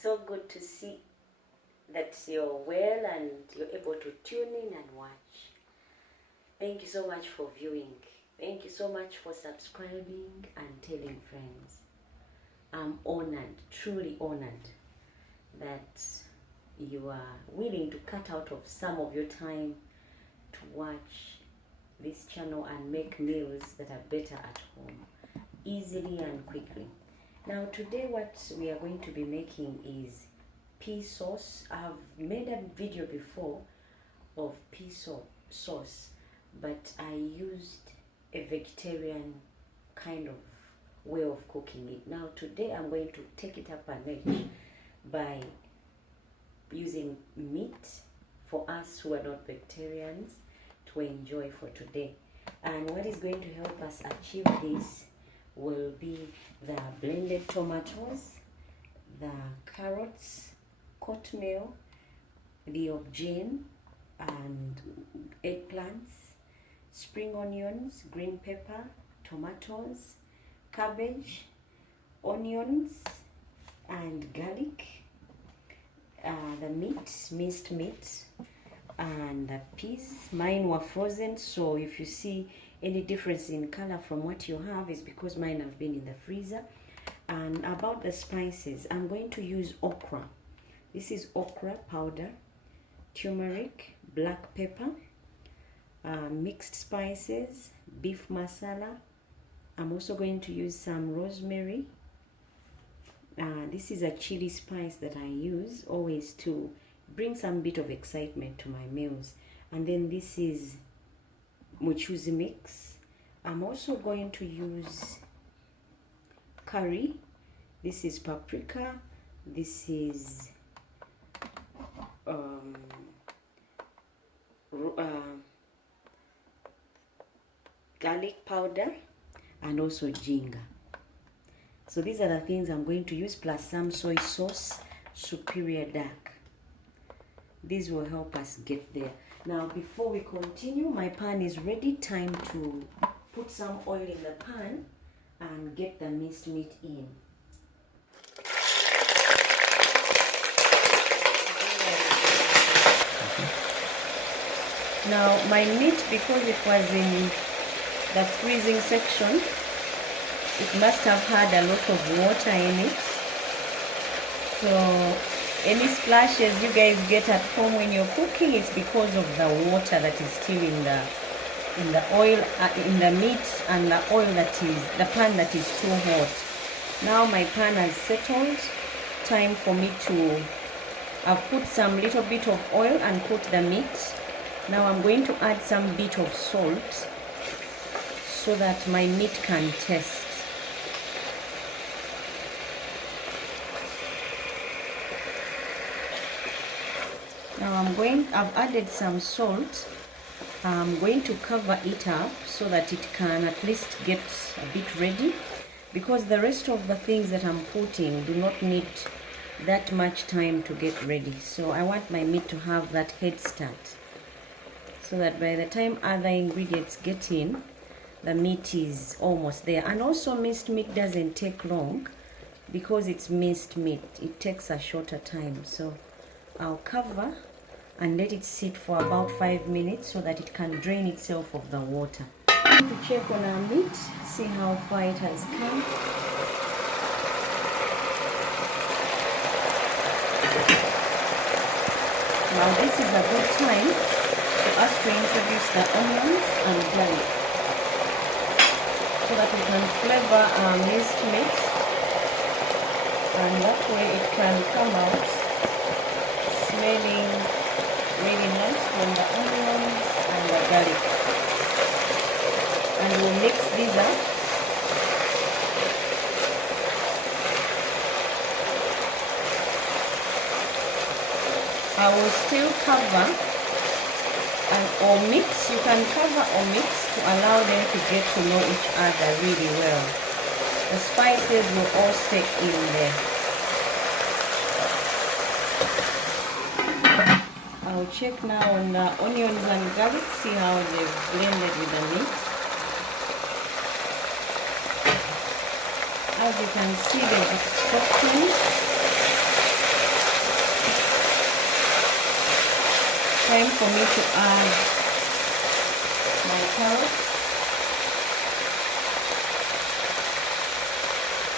so good to see that you're well and you're able to tune in and watch. Thank you so much for viewing. Thank you so much for subscribing and telling friends. I'm honored, truly honored that you are willing to cut out of some of your time to watch this channel and make meals that are better at home, easily and quickly. Now today what we are going to be making is pea sauce. I've made a video before of pea sauce, but I used a vegetarian kind of way of cooking it. Now today I'm going to take it up a notch by using meat for us who are not vegetarians to enjoy for today. And what is going to help us achieve this will be the blended tomatoes, the carrots, cornmeal, the aubergine and eggplants, spring onions, green pepper, tomatoes, cabbage, onions and garlic, the meat, minced meat, and the peas. Mine were frozen, so if you see any difference in color from what you have, is because mine have been in the freezer. And about the spices, I'm going to use okra. This is okra powder, turmeric, black pepper, mixed spices, beef masala. I'm also going to use some rosemary. This is a chili spice that I use always to bring some bit of excitement to my meals. And then this is Mchuzi mix. I'm also going to use curry. This is paprika. This is garlic powder and also ginger. So these are the things I'm going to use, plus some soy sauce, superior dark. These will help us get there. Now before we continue, my pan is ready. Time to put some oil in the pan and get the minced meat in. Now my meat, because it was in the freezing section, it must have had a lot of water in it. So any splashes you guys get at home when you're cooking, it's because of the water that is still in the oil, in the meat, and the oil that is, the pan that is too hot. Now my pan has settled. Time for me to, I've put some little bit of oil and put the meat. Now I'm going to add some bit of salt so that my meat can taste. Now I've added some salt. I'm going to cover it up so that it can at least get a bit ready, because the rest of the things that I'm putting do not need that much time to get ready. So I want my meat to have that head start, so that by the time other ingredients get in, the meat is almost there. And also minced meat doesn't take long because it's minced meat. It takes a shorter time. So I'll cover and let it sit for about 5 minutes so that it can drain itself of the water. To check on our meat, see how far it has come. Now this is a good time for us to introduce the onions and garlic, so that we can flavor our minced meat, and that way it can come out smelling really nice from the onions and the garlic. And we'll mix these up. I will still cover or mix. You can cover or mix to allow them to get to know each other really well. The spices will all stay in there. I'll check now on the onions and garlic, see how they've blended with the meat. As you can see, they've softened. Time for me to add my carrots.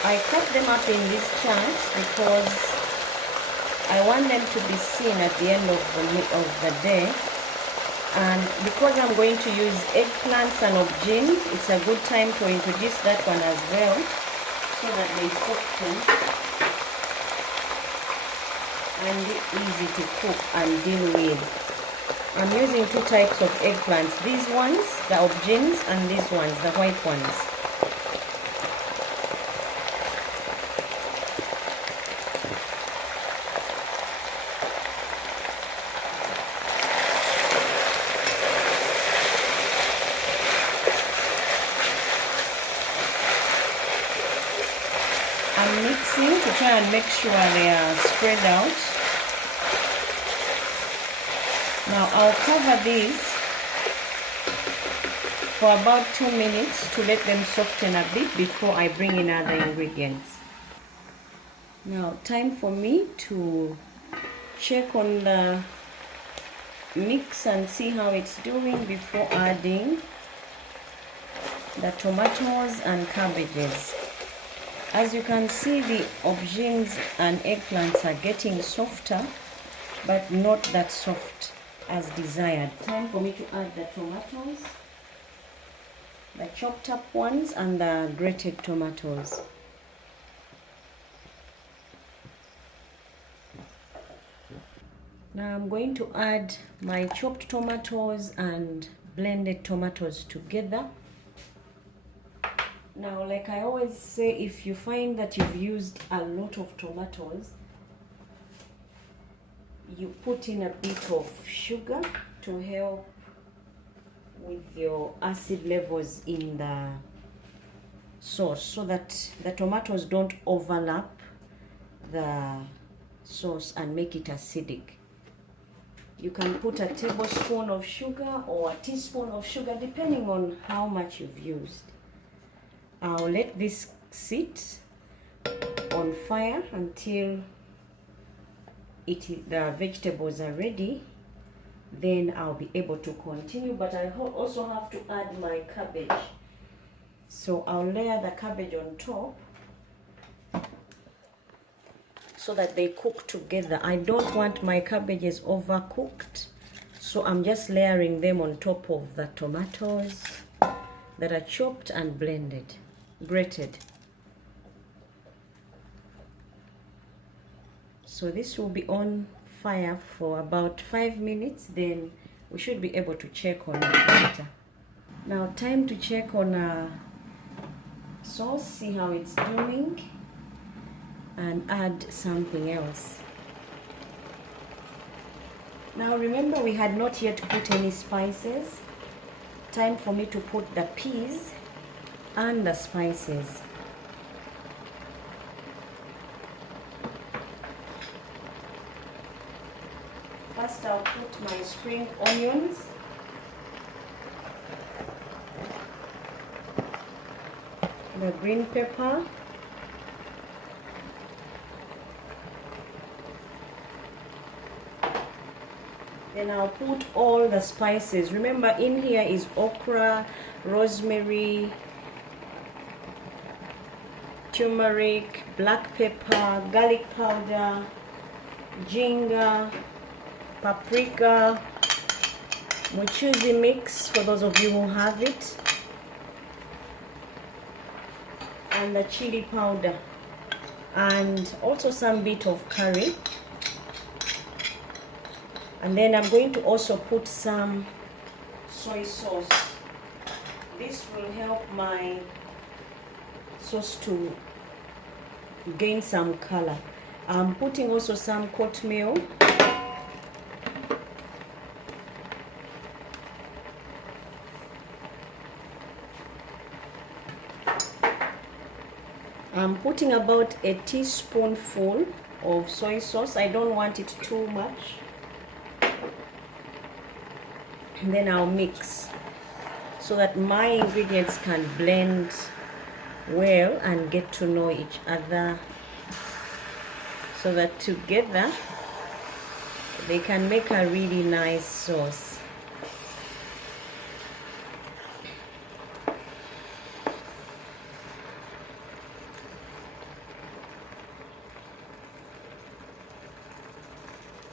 I cut them up in these chunks because I want them to be seen at the end of the day. And because I'm going to use eggplants and aubergine, it's a good time to introduce that one as well, so that they soften and be easy to cook and deal with. I'm using two types of eggplants, these ones, the aubergines, and these ones, the white ones. I'm mixing to try and make sure they are spread out. Now I'll cover these for about 2 minutes to let them soften a bit before I bring in other ingredients. Now time for me to check on the mix and see how it's doing before adding the tomatoes and cabbages. As you can see, the aubergines and eggplants are getting softer, but not that soft as desired. Time for me to add the tomatoes, the chopped up ones and the grated tomatoes. Now I'm going to add my chopped tomatoes and blended tomatoes together. Now, like I always say, if you find that you've used a lot of tomatoes, you put in a bit of sugar to help with your acid levels in the sauce, so that the tomatoes don't overlap the sauce and make it acidic. You can put a tablespoon of sugar or a teaspoon of sugar depending on how much you've used. I'll let this sit on fire until the vegetables are ready. Then I'll be able to continue, but I also have to add my cabbage. So I'll layer the cabbage on top so that they cook together. I don't want my cabbages overcooked, so I'm just layering them on top of the tomatoes that are chopped and blended, grated. So this will be on fire for about 5 minutes, then we should be able to check on it later. Now time to check on sauce, see how it's doing, and add something else. Now remember, we had not yet put any spices. Time for me to put the peas and the spices. First I'll put my spring onions, the green pepper, then I'll put all the spices. Remember, in here is okra, rosemary, turmeric, black pepper, garlic powder, ginger, paprika, Mchuzi mix for those of you who have it, and the chili powder, and also some bit of curry. And then I'm going to also put some soy sauce. This will help my sauce to gain some color. I'm putting also some cornmeal. I'm putting about a teaspoonful of soy sauce. I don't want it too much. And then I'll mix so that my ingredients can blend well and get to know each other, so that together they can make a really nice sauce.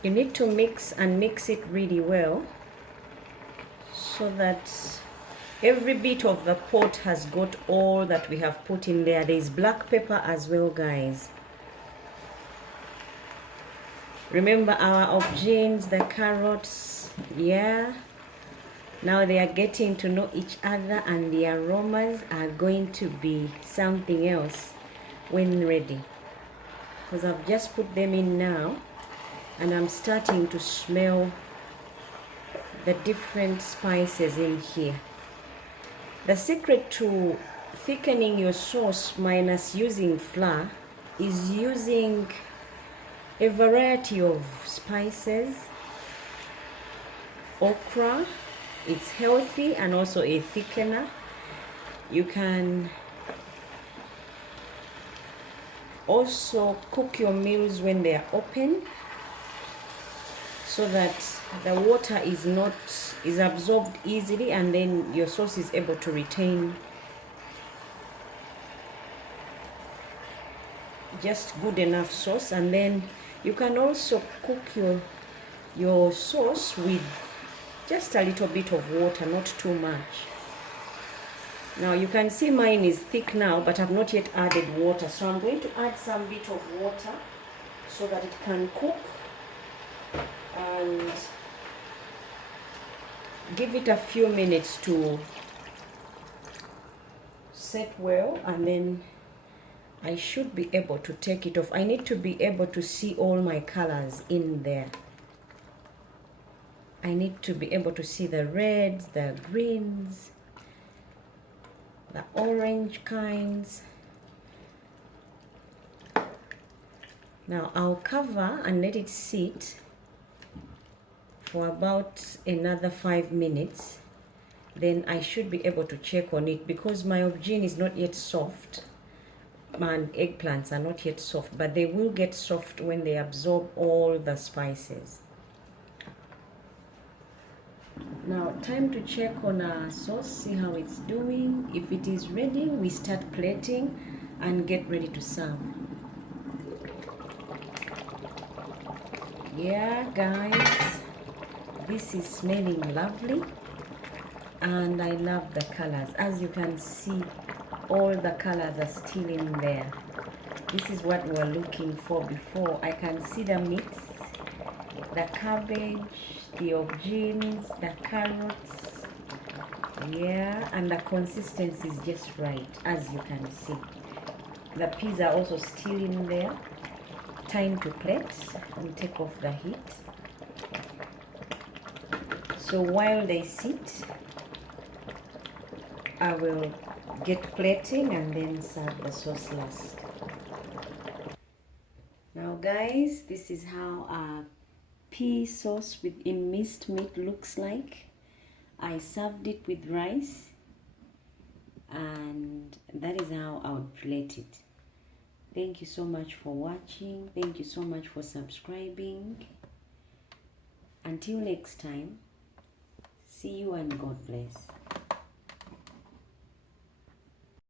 You need to mix it really well so that every bit of the pot has got all that we have put in there. There is black pepper as well, guys. Remember our aubergines, the carrots, yeah. Now they are getting to know each other and the aromas are going to be something else when ready. Because I've just put them in now and I'm starting to smell the different spices in here. The secret to thickening your sauce minus using flour is using a variety of spices. Okra, it's healthy and also a thickener. You can also cook your meals when they are open so that the water is absorbed easily and then your sauce is able to retain just good enough sauce. And then you can also cook your sauce with just a little bit of water, not too much. Now you can see mine is thick now, but I've not yet added water, so I'm going to add some bit of water so that it can cook and give it a few minutes to set well, and then I should be able to take it off. I need to be able to see all my colors in there. I need to be able to see the reds, the greens, the orange kinds. Now I'll cover and let it sit for about another 5 minutes. Then I should be able to check on it because my aubergine is not yet soft. My eggplants are not yet soft, but they will get soft when they absorb all the spices. Now time to check on our sauce, see how it's doing. If it is ready, we start plating and get ready to serve. Yeah guys, this is smelling lovely and I love the colors. As you can see, all the colors are still in there. This is what we were looking for before. I can see the mix, the cabbage, the aubergines, the carrots, yeah, and the consistency is just right, as you can see. The peas are also still in there. Time to plate and take off the heat. So while they sit, I will get plating and then serve the sauce last. Now guys, this is how our pea sauce in minced meat looks like. I served it with rice and that is how I would plate it. Thank you so much for watching. Thank you so much for subscribing. Until next time, see you and God bless.